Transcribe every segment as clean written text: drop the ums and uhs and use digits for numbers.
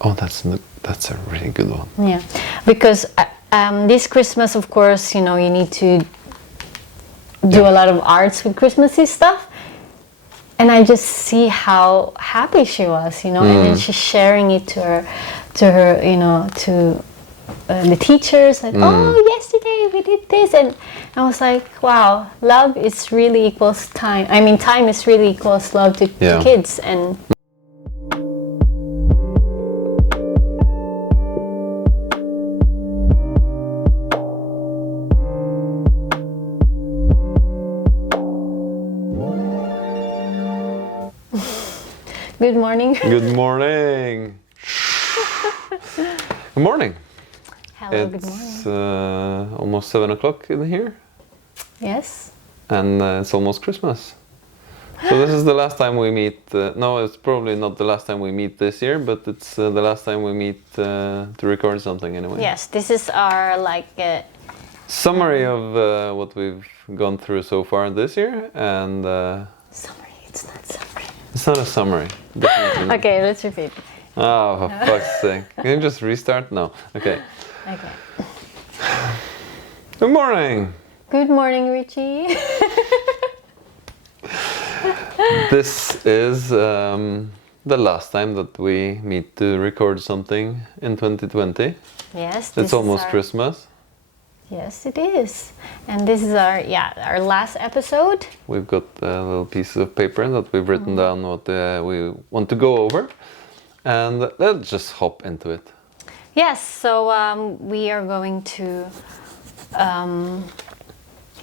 Oh, that's a really good one. Yeah, because this Christmas, of course, you know, you need to do a lot of arts with Christmassy stuff. And I just see how happy she was, you know, and then she's sharing it to her, you know, to the teachers, like, oh, yesterday we did this, and I was like, wow, love is really equals time. I mean, time is really equals love to kids, and. Good morning. Good morning. Good morning. Hello, good morning. It's almost 7 o'clock in here. Yes. And it's almost Christmas. So this is the last time we meet. No, it's probably not the last time we meet this year, but it's the last time we meet to record something anyway. Yes, this is our summary of what we've gone through so far this year, and summary. It's not summary. It's not a summary. Definitely not. Okay, let's repeat. Oh, for fuck's sake. Can you just restart? No. Okay. Okay. Good morning. Good morning, Richie. This is the last time that we meet to record something in 2020. Yes. It's almost Christmas. Yes, it is. And this is our last episode. We've got little pieces of paper that we've written down what we want to go over. And let's just hop into it. Yes, so we are going to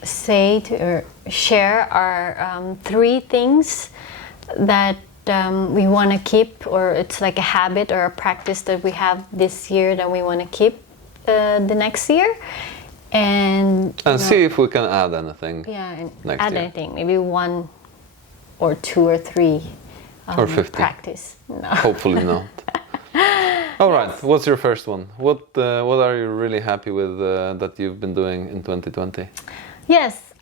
share our 3 things that we want to keep, or it's like a habit or a practice that we have this year that we want to keep the next year. And see if we can add anything. Yeah, and next add year. anything, maybe 1 or 2 or 3 or 50 practice. No. Hopefully not. All right, what's your first one? What are you really happy with that you've been doing in 2020? Yes,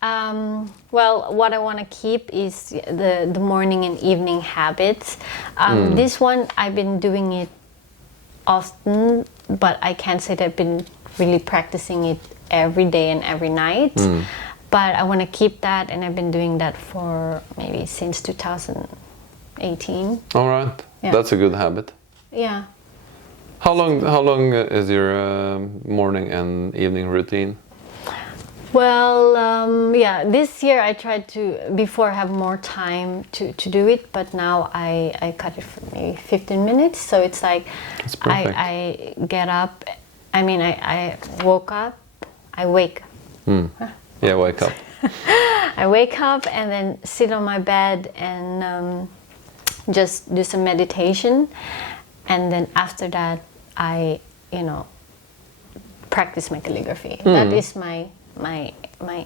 well, what I want to keep is the morning and evening habits. This one, I've been doing it often, but I can't say that I've been really practicing it every day and every night. But I want to keep that, and I've been doing that for maybe since 2018. All right, Yeah. That's a good habit. Yeah. How long is your morning and evening routine? Well, this year I tried to before have more time to do it, but now I cut it for maybe 15 minutes. So it's like I get up. I mean, I woke up. I wake. Yeah, wake up. I wake up and then sit on my bed and just do some meditation, and then after that I practice my calligraphy. That is my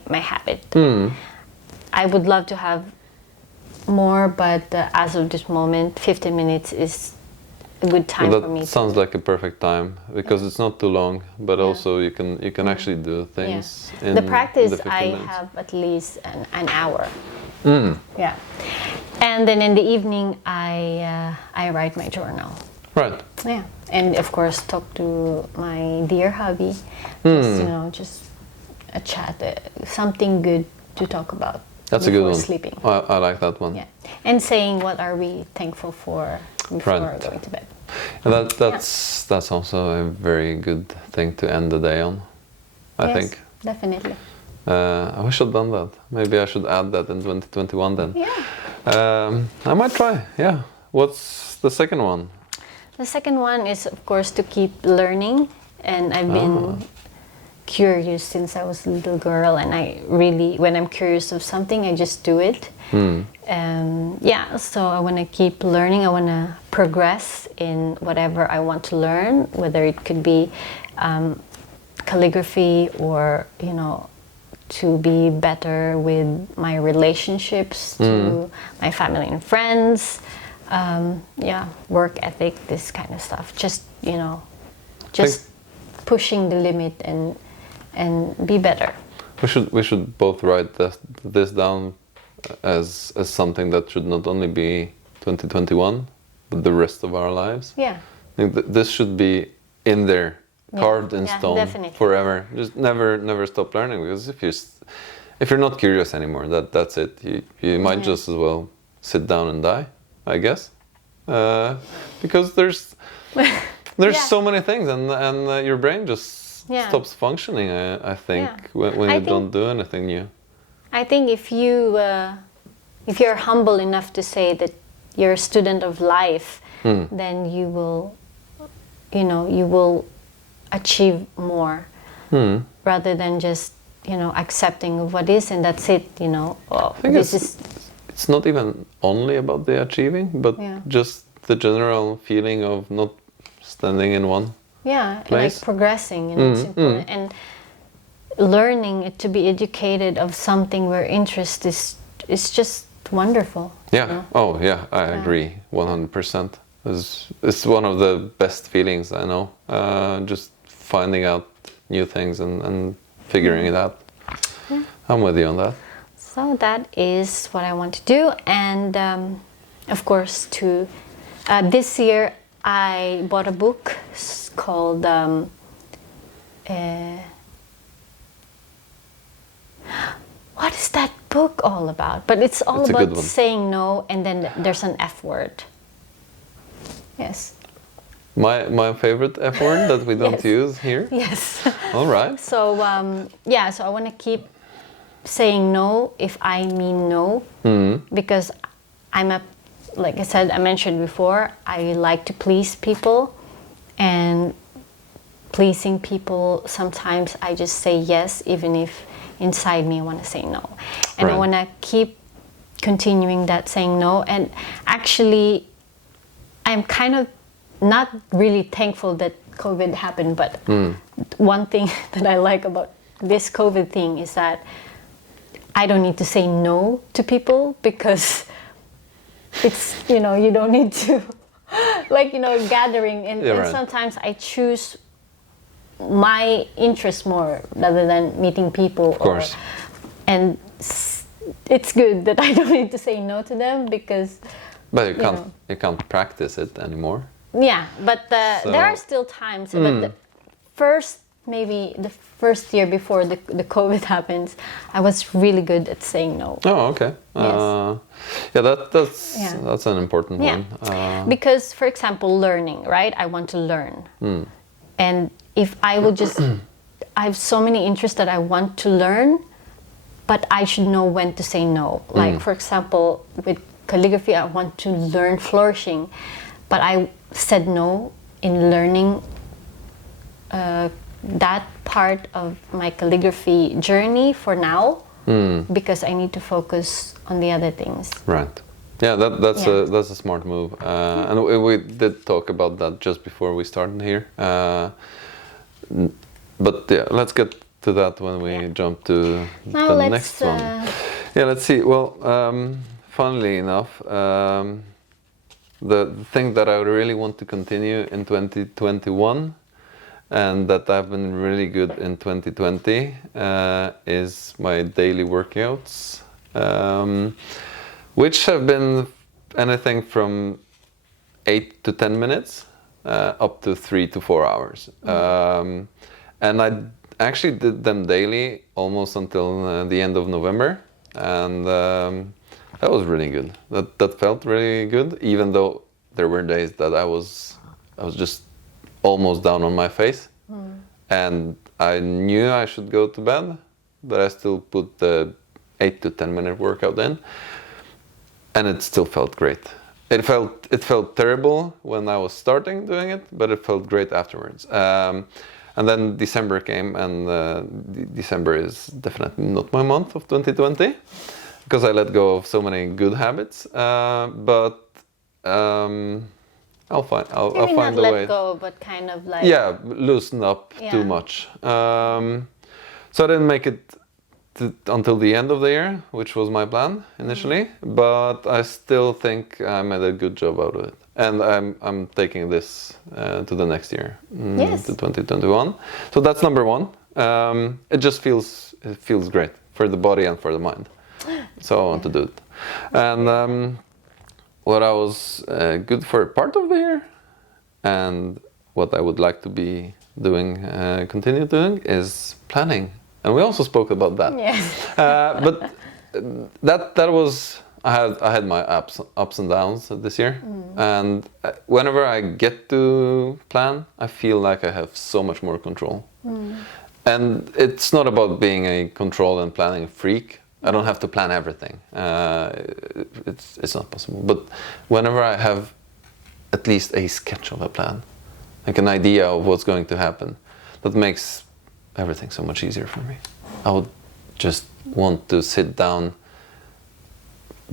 habit. I would love to have more, but as of this moment 15 minutes is a good time for me. That sounds like a perfect time, because it's not too long, but also you can actually do things in the practice. the 15 I minutes. have at least an hour. Yeah, and then in the evening I write my journal. Right. Yeah, and of course talk to my dear hubby. Just a chat, something good to talk about. That's a good one. Sleeping. I like that one. Yeah, and saying what are we thankful for before going to bed. And that's also a very good thing to end the day on, I think. Definitely. I wish I'd done that. Maybe I should add that in 2021 then. Yeah. I might try. Yeah. What's the second one? The second one is, of course, to keep learning, and I've been curious since I was a little girl, and I really, when I'm curious of something, I just do it. So I want to keep learning. I want to progress in whatever I want to learn, whether it could be calligraphy or to be better with my relationships, to my family and friends, work ethic, this kind of stuff. Just pushing the limit and be better. We should both write this down as something that should not only be 2021, but the rest of our lives. Yeah. This should be in there, carved in yeah, stone definitely. forever. Just never stop learning, because if you're not curious anymore, that's it. You might just as well sit down and die, I guess, because there's Yeah. so many things, and your brain just Yeah. stops functioning. I think when I you think- don't do anything new. I think if you're humble enough to say that you're a student of life, then you will achieve more, rather than just accepting of what is, and that's it. Oh, I think this is it's not even only about the achieving, but Yeah. just the general feeling of not standing in one. like place. progressing, and it's important. And learning to be educated of something where interest is just wonderful. Yeah. Oh, yeah. I agree 100%. It's one of the best feelings I know. Just finding out new things and figuring it out. I'm with you on that. So that is what I want to do, and of course, this year I bought a book called what is that book all about? But it's all It's a good about one. saying no, and then there's an F word. Yes. My favorite F word that we don't Yes. use here. Yes. All right. So so I want to keep saying no if I mean no, because like I said, I mentioned before, I like to please people, and pleasing people, sometimes I just say yes, even if inside me I want to say no. And I Right. want to keep continuing that saying no. And actually, I'm kind of not really thankful that COVID happened, but one thing that I like about this COVID thing is that I don't need to say no to people, because it's, you don't need to, gathering. And, Yeah, and right. sometimes I choose my interest more rather than meeting people. Of course. And it's good that I don't need to say no to them, because But you can't practice it anymore. yeah, but there are still times. But maybe the first year before the COVID happens, I was really good at saying no. Oh, okay. Yes. That's an important Yeah. one. Because, for example, learning, right? I want to learn. And if I would just, I have so many interests that I want to learn, but I should know when to say no. Like, for example, with calligraphy, I want to learn flourishing, but I said no in learning that part of my calligraphy journey for now, because I need to focus on the other things. Right. Yeah, that's Yeah. that's a smart move, and we did talk about that just before we started here. But yeah, let's get to that when we jump to Now the let's, next one. Yeah, let's see. Well, funnily enough, the thing that I really want to continue in 2021, and that I've been really good in 2020, is my daily workouts, which have been anything from 8 to 10 minutes up to 3 to 4 hours. And I actually did them daily almost until the end of November, and that was really good. That felt really good, even though there were days that I was just almost down on my face, and I knew I should go to bed, but I still put the 8 to 10 minute workout in, and it still felt great. It felt terrible when I was starting doing it, but it felt great afterwards. And then December came, and December is definitely not my month of 2020, because I let go of so many good habits. But I'll find a way. Maybe not let go, but kind of like... Yeah, loosen up too Yeah. much. So I didn't make it until the end of the year, which was my plan initially. But I still think I made a good job out of it, and I'm taking this to the next year, Yes. to 2021. So that's number one. It just feels great for the body and for the mind. So I want to do it. And what I was good for part of the year and what I would like to be doing, continue doing, is planning. And we also spoke about that. Yes. But that was, I had my ups and downs this year, and whenever I get to plan, I feel like I have so much more control. And it's not about being a control and planning freak. I don't have to plan everything. It's not possible. But whenever I have at least a sketch of a plan, like an idea of what's going to happen, that makes everything so much easier for me. I would just want to sit down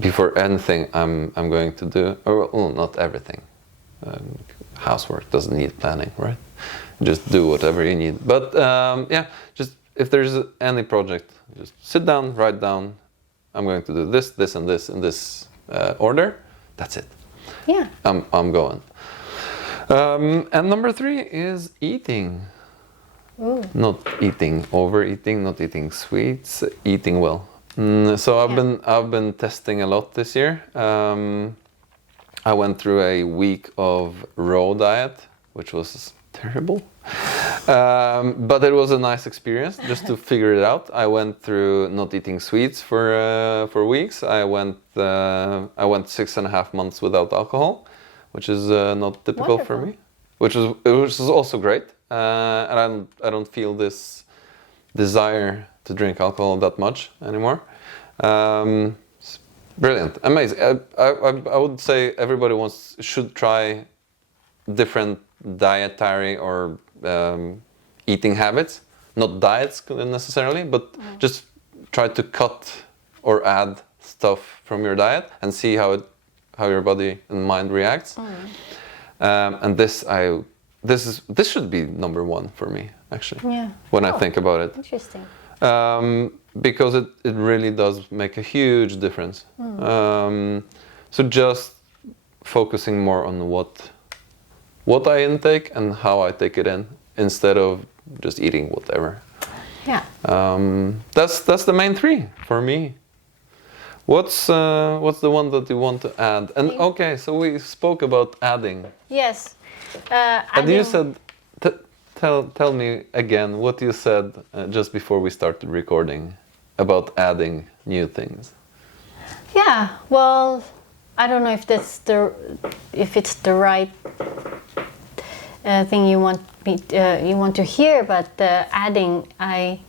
before anything I'm going to do, or well, not everything. Housework doesn't need planning, right? Just do whatever you need. But yeah, just if there's any project, just sit down, write down, I'm going to do this, this, and this in this order. That's it. Yeah. I'm going. And number 3 is eating. Ooh. Not eating overeating, not eating sweets, eating well. So I've been testing a lot this year. I went through a week of raw diet, which was terrible. But it was a nice experience just to figure it out. I went through not eating sweets for weeks. I went 6.5 months without alcohol, which is not typical for me. Which is also great. And I don't feel this desire to drink alcohol that much anymore. It's brilliant, amazing. I would say everybody should try different dietary or eating habits, not diets necessarily, but just try to cut or add stuff from your diet and see how your body and mind reacts. And this should be number 1 for me, actually. Yeah. When I think about it. Interesting. Because it really does make a huge difference. So just focusing more on what I intake and how I take it in, instead of just eating whatever. Yeah. That's the main 3 for me. What's the one that you want to add? And okay, so we spoke about adding. Yes. And you said, tell me again what you said just before we started recording about adding new things. Yeah. Well, I don't know if it's the right thing you want to hear, but adding, I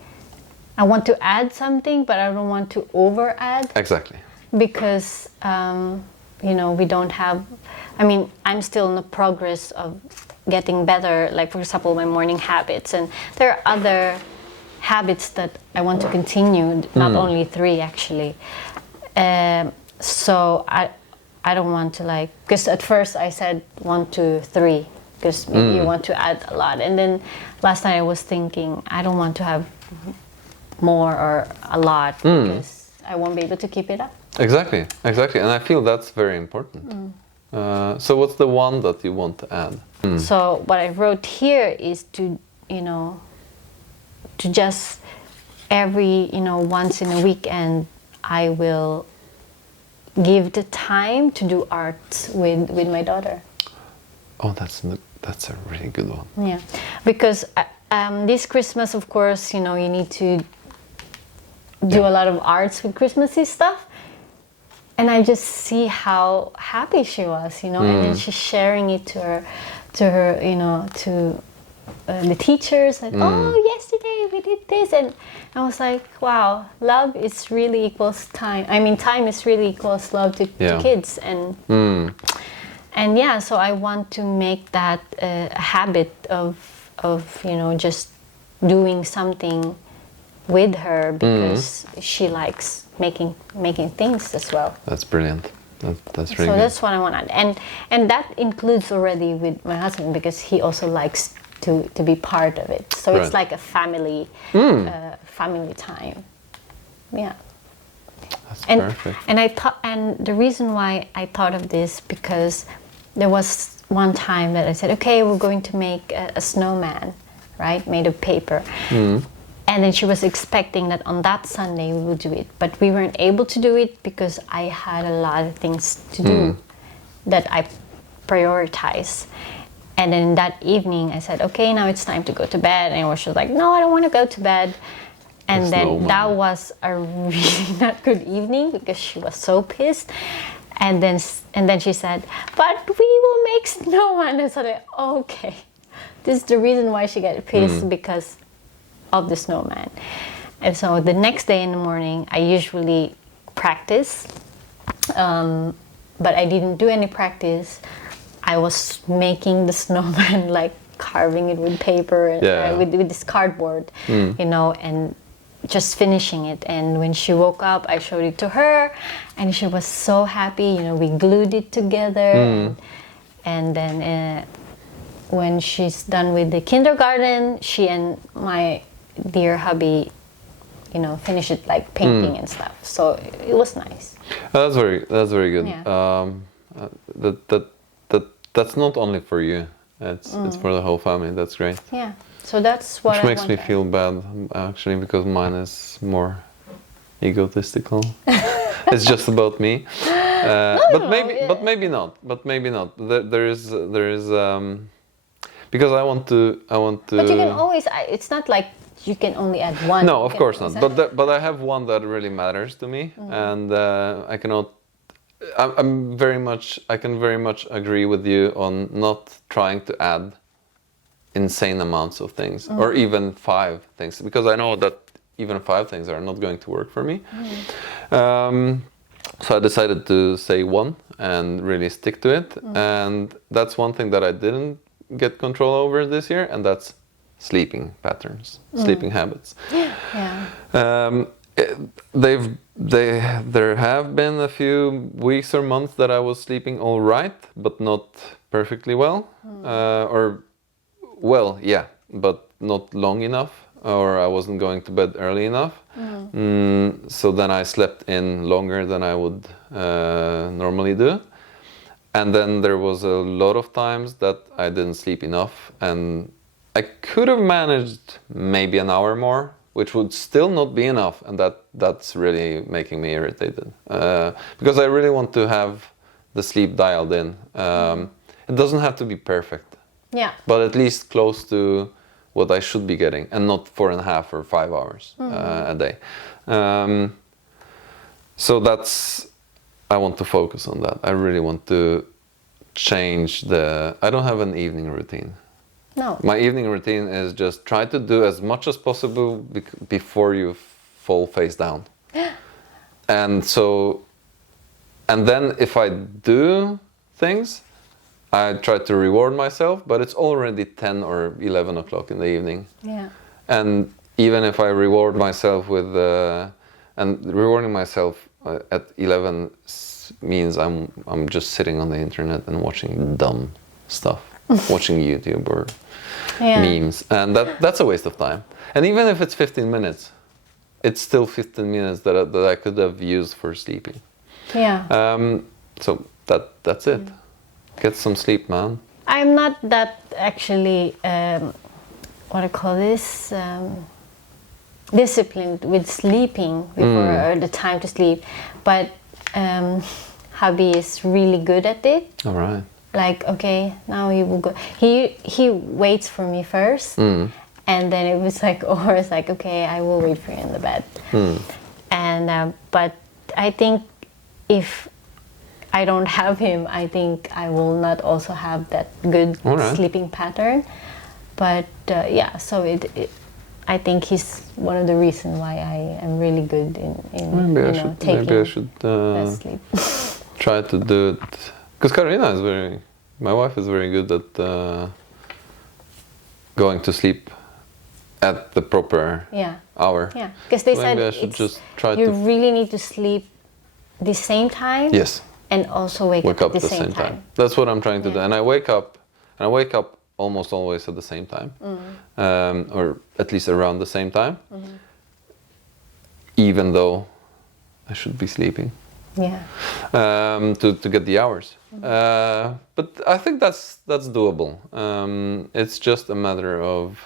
want to add something, but I don't want to over add. Exactly. Because we don't have. I mean, I'm still in the progress of getting better. Like, for example, my morning habits, and there are other habits that I want to continue. Not only 3 actually. So I don't want to, like, because at first I said 1, 2, 3, because maybe you want to add a lot, and then last night I was thinking I don't want to have more or a lot because I won't be able to keep it up. Exactly, and I feel that's very important. So what's the one that you want to add? So what I wrote here is to just every once in a weekend I will give the time to do art with my daughter. Oh, that's a really good one. Yeah, because this Christmas, of course, you need to do a lot of arts with Christmassy stuff. And I just see how happy she was, and then she's sharing it to her, to the teachers. Like, oh, yesterday we did this, and I was like, wow, love is really equals time. I mean, time is really equals love to kids, and yeah. So I want to make that a habit of just doing something with her, because she likes making things as well. That's brilliant. That's really so good. That's what I want to add, and that includes already with my husband, because he also likes to be part of it. So it's like a family time. Yeah. That's perfect. And the reason why I thought of this, because there was one time that I said, okay, we're going to make a snowman, right, made of paper. And then she was expecting that on that Sunday we would do it. But we weren't able to do it because I had a lot of things to do that I prioritize. And then that evening I said, okay, now it's time to go to bed. And she was like, no, I don't want to go to bed. And then that was a really not good evening because she was so pissed. And then she said, but we will make snowman. And so like, okay, this is the reason why she got pissed, because of the snowman. And so the next day in the morning, I usually practice, but I didn't do any practice. I was making the snowman, like carving it with paper, with this cardboard, and just finishing it. And when she woke up, I showed it to her, and she was so happy. We glued it together, and then when she's done with the kindergarten, she and my dear hubby, finish it like painting and stuff. So it was nice. That's very good. Yeah. That's not only for you. It's for the whole family. That's great. Yeah. So that's what Which I makes me feel bad, actually, because mine is more egotistical. It's just about me. But maybe not. There is because I want to. But you can always. It's not like you can only add one. No, of course not. But I have one that really matters to me, and I cannot. I can very much agree with you on not trying to add insane amounts of things, or even 5 things, because I know that even 5 things are not going to work for me. So I decided to say 1 and really stick to it, and that's one thing that I didn't get control over this year, and that's sleeping patterns, sleeping habits. Yeah. There have been a few weeks or months that I was sleeping all right, but not perfectly well, but not long enough, or I wasn't going to bed early enough. So then I slept in longer than I would normally do. And then there was a lot of times that I didn't sleep enough, and I could have managed maybe an hour more, which would still not be enough, and that's really making me irritated. Because I really want to have the sleep dialed in. It doesn't have to be perfect. Yeah. But at least close to what I should be getting, and not 4.5 or 5 hours a day. So I want to focus on that. I really want to change I don't have an evening routine. No. My evening routine is just try to do as much as possible before you fall face down. And then if I do things, I try to reward myself, but it's already 10 or 11 o'clock in the evening. Yeah. And even if I reward myself with, and rewarding myself at 11 means I'm just sitting on the internet and watching dumb stuff, watching YouTube or memes, and that's a waste of time. And even if it's 15 minutes, it's still 15 minutes that I could have used for sleeping. Yeah. So that's it. Get some sleep, man. I'm not that actually, what I call this, disciplined with sleeping before the time to sleep, but hubby is really good at it. All right. Like, okay, now he will go. He waits for me first, and then it was like, or it's like, okay, I will wait for you in the bed. And but I think if I don't have him, I think I will not also have that good sleeping pattern. But so I think he's one of the reasons why I am really good in taking maybe I should that sleep. try to do it, because my wife is very good at going to sleep at the proper hour. Yeah, because they said I should just try you to really need to sleep the same time. Yes. And also wake up at the same time. That's what I'm trying to do. And I wake up almost always at the same time, or at least around the same time, even though I should be sleeping. Yeah. To get the hours. But I think that's doable. It's just a matter of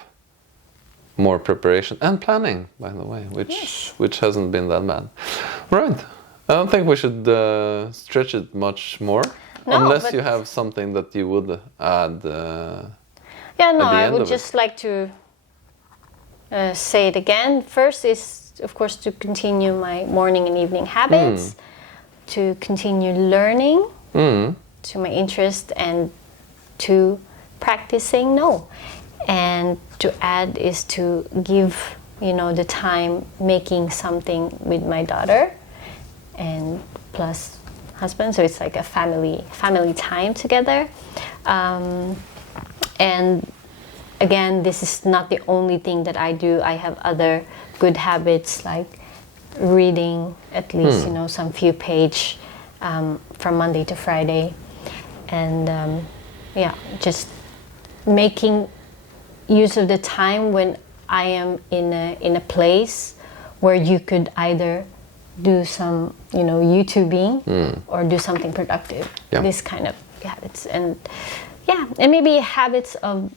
more preparation and planning, by the way, which hasn't been that bad. Right. I don't think we should stretch it much more. No, Unless but- you have something that you would add. Yeah, no, at the I end would of it. just like to say it again. First is, of course, to continue my morning and evening habits, to continue learning to my interest, and to practice saying no. And to add is to give, the time making something with my daughter and plus husband. So it's like a family time together. And again, this is not the only thing that I do. I have other good habits like reading at least some few page from Monday to Friday, and just making use of the time when I am in a place where you could either do some YouTubing or do something productive. Yeah. This kind of habits, and maybe habits of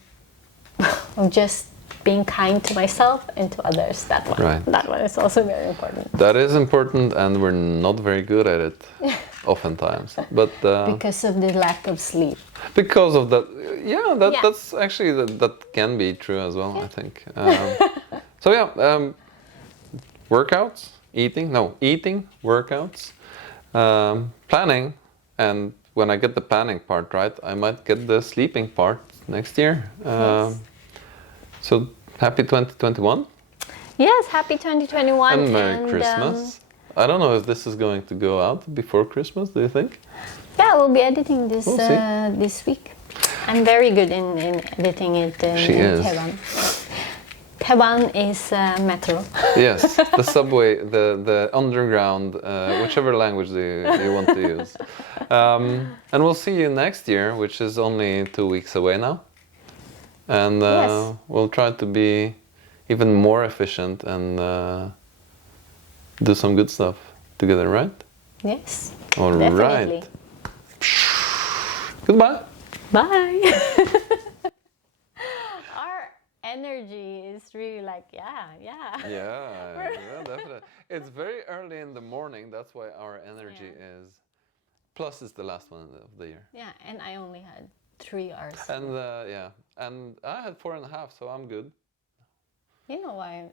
just being kind to myself and to others. That one. Right. That one is also very important. That is important, and we're not very good at it, oftentimes. But Because of the lack of sleep. because of that, Yeah. that's actually that can be true as well. I think. Workouts, eating, workouts, planning, and when I get the planning part right, I might get the sleeping part next year. Yes. So happy 2021 Yes, happy 2021 and Merry Christmas. I don't know if this is going to go out before Christmas. Do you think? Yeah, we'll be editing this We'll see. this week. I'm very good in editing it She in is. Taiwan. Taiwan is metro. Yes, the subway, the underground, whichever language you want to use. And we'll see you next year, which is only 2 weeks away now. And Yes. we'll try to be even more efficient and do some good stuff together, right? Yes. All Definitely. right. Goodbye. Bye. Our energy is really like, yeah. Yeah, definitely. It's very early in the morning. That's why our energy is. Plus, it's the last one of the year. Yeah, and I only had 3 hours. And and I had 4.5, so I'm good. You know why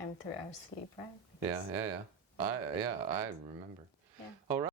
I'm 3 hours sleep, right? Yeah. I remember. Yeah. All right.